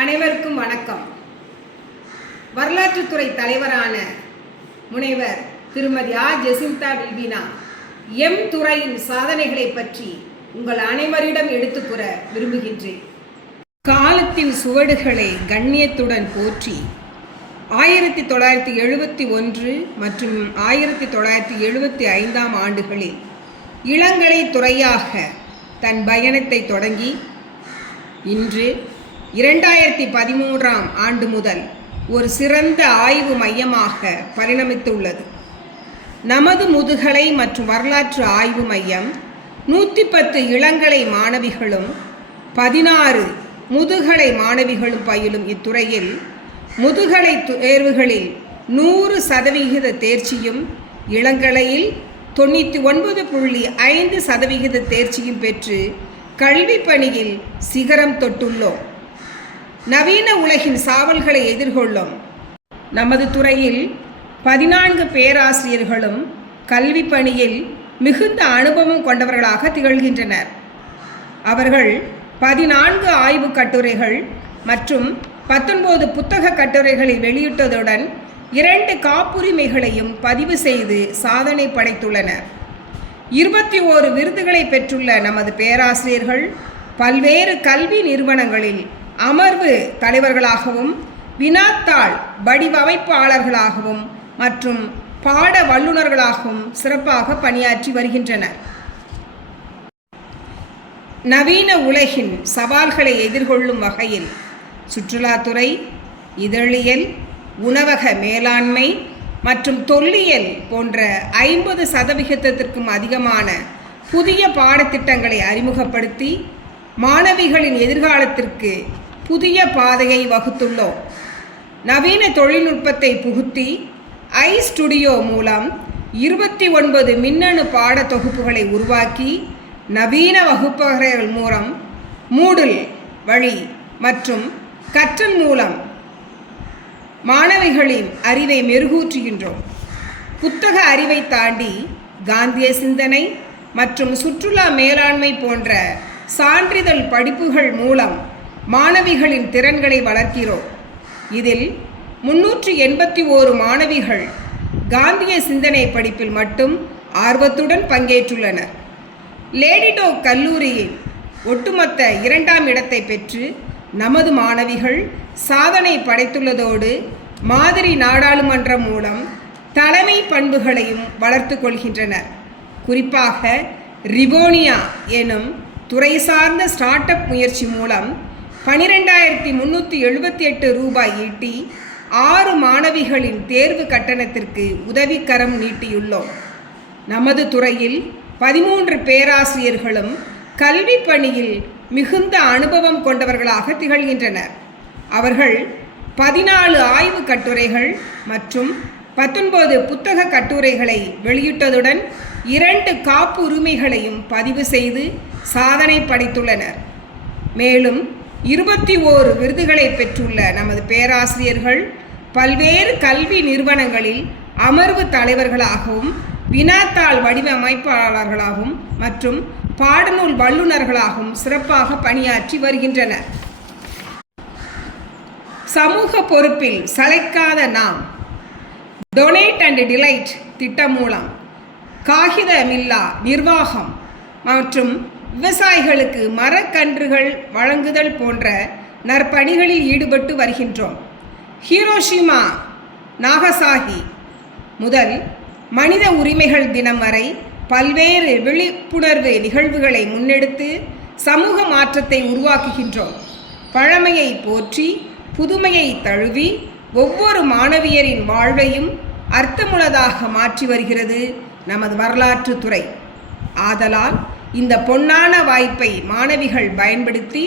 அனைவருக்கும் வணக்கம். வரலாற்றுத்துறை தலைவரான முனைவர் திருமதி ஜெசிந்தா வில்வினா எம் துறையின் சாதனைகளை பற்றி உங்கள் அனைவரிடம் எடுத்துக்கூற விரும்புகின்றேன். காலத்தின் சுவடுகளை கண்ணியத்துடன் போற்றி 1971 மற்றும் 1975 ஆண்டுகளில் இளங்கலை துறையாக தன் பயணத்தை தொடங்கி இன்று 2013 ஆண்டு முதல் ஒரு சிறந்த ஆய்வு மையமாக பரிணமித்துள்ளது. நமது முதுகலை மற்றும் வரலாற்று ஆய்வு மையம் 110 இளங்கலை மாணவிகளும் 16 முதுகலை மாணவிகளும் பயிலும் இத்துறையில் முதுகலை தேர்வுகளில் 100% தேர்ச்சியும் இளங்கலையில் 99.5% தேர்ச்சியும் பெற்று கல்வி பணியில் சிகரம் தொட்டுள்ளோம். நவீன உலகின் சவால்களை எதிர்கொள்ளும் நமது துறையில் 14 பேராசிரியர்களும் கல்வி பணியில் மிகுந்த அனுபவம் கொண்டவர்களாக திகழ்கின்றனர். அவர்கள் 14 ஆய்வு கட்டுரைகள் மற்றும் 19 புத்தக கட்டுரைகளை வெளியிட்டதுடன் 2 காப்புரிமைகளையும் பதிவு செய்து சாதனை படைத்துள்ளனர். 21 விருதுகளை பெற்றுள்ள நமது பேராசிரியர்கள் பல்வேறு கல்வி நிறுவனங்களில் அமர்வு தலைவர்களாகவும் வினாத்தாள் வடிவமைப்பாளர்களாகவும் மற்றும் பாட வல்லுநர்களாகவும் சிறப்பாக பணியாற்றி வருகின்றனர். நவீன உலகின் சவால்களை எதிர்கொள்ளும் வகையில் சுற்றுலாத்துறை, இதழியல், உணவக மேலாண்மை மற்றும் தொல்லியல் போன்ற 50%க்கும் அதிகமான புதிய பாடத்திட்டங்களை அறிமுகப்படுத்தி மாணவிகளின் எதிர்காலத்திற்கு புதிய பாதையை வகுத்துள்ளோம். நவீன தொழில்நுட்பத்தை புகுத்தி ஸ்டுடியோ மூலம் 29 மின்னணு பாட தொகுப்புகளை உருவாக்கி நவீன வகுப்பறைகள் மூலம் மூடில் வழி மற்றும் கற்றல் மூலம் மாணவிகளின் அறிவை மெருகூற்றுகின்றோம். புத்தக அறிவை தாண்டி காந்திய சிந்தனை மற்றும் சுற்றுலா மேலாண்மை போன்ற சான்றிதழ் படிப்புகள் மூலம் மாணவிகளின் திறன்களை வளர்க்கிறோம். இதில் 381 மாணவிகள் காந்திய சிந்தனை படிப்பில் மட்டும் ஆர்வத்துடன் பங்கேற்றுள்ளனர். லேடிடோ கல்லூரியில் ஒட்டுமொத்த 2ஆம் இடத்தை பெற்று நமது மாணவிகள் சாதனை படைத்துள்ளதோடு மாதிரி நாடாளுமன்றம் மூலம் தலைமை பண்புகளையும் வளர்த்து கொள்கின்றனர். குறிப்பாக ரிபோனியா எனும் துறை சார்ந்த ஸ்டார்ட் அப் முயற்சி மூலம் 12,378 ரூபாய் ஈட்டி 6 மாணவிகளின் தேர்வு கட்டணத்திற்கு உதவிக்கரம் நீட்டியுள்ளோம். நமது துறையில் 13 பேராசிரியர்களும் கல்வி பணியில் மிகுந்த அனுபவம் கொண்டவர்களாக திகழ்கின்றனர். அவர்கள் 14 ஆய்வு கட்டுரைகள் மற்றும் 19 புத்தக கட்டுரைகளை வெளியிட்டதுடன் 2 காப்புரிமைகளையும் பதிவு செய்து சாதனை படைத்துள்ளனர். மேலும் 21 விருதுகளை பெற்றுள்ள நமது பேராசிரியர்கள் பல்வேறு கல்வி நிறுவனங்களில் அமர்வு தலைவர்களாகவும் வினாத்தாள் வடிவமைப்பாளர்களாகவும் மற்றும் பாடநூல் வல்லுநர்களாகவும் சிறப்பாக பணியாற்றி வருகின்றனர். சமூக பொறுப்பில் சளைக்காத நாம் டொனேட் அண்ட் டிலைட் திட்டம் மூலம் காகிதமில்லா நிர்வாகம் மற்றும் விவசாயிகளுக்கு மரக்கன்றுகள் வழங்குதல் போன்ற நற்பணிகளில் ஈடுபட்டு வருகின்றோம். ஹிரோஷிமா நாகசாகி முதல் மனித உரிமைகள் தினம் வரை பல்வேறு விழிப்புணர்வு நிகழ்வுகளை முன்னெடுத்து சமூக மாற்றத்தை உருவாக்குகின்றோம். பழமையை போற்றி புதுமையை தழுவி ஒவ்வொரு மாணவியரின் வாழ்வையும் அர்த்தமுள்ளதாக மாற்றி வருகிறது நமது வரலாற்று துறை. ஆதலால் இந்த பொன்னான வாய்ப்பை மாணவிகள் பயன்படுத்தி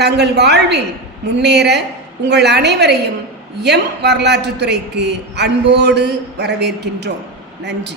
தங்கள் வாழ்வில் முன்னேற உங்கள் அனைவரையும் எம் வரலாற்றுத்துறைக்கு அன்போடு வரவேற்கின்றோம். நன்றி.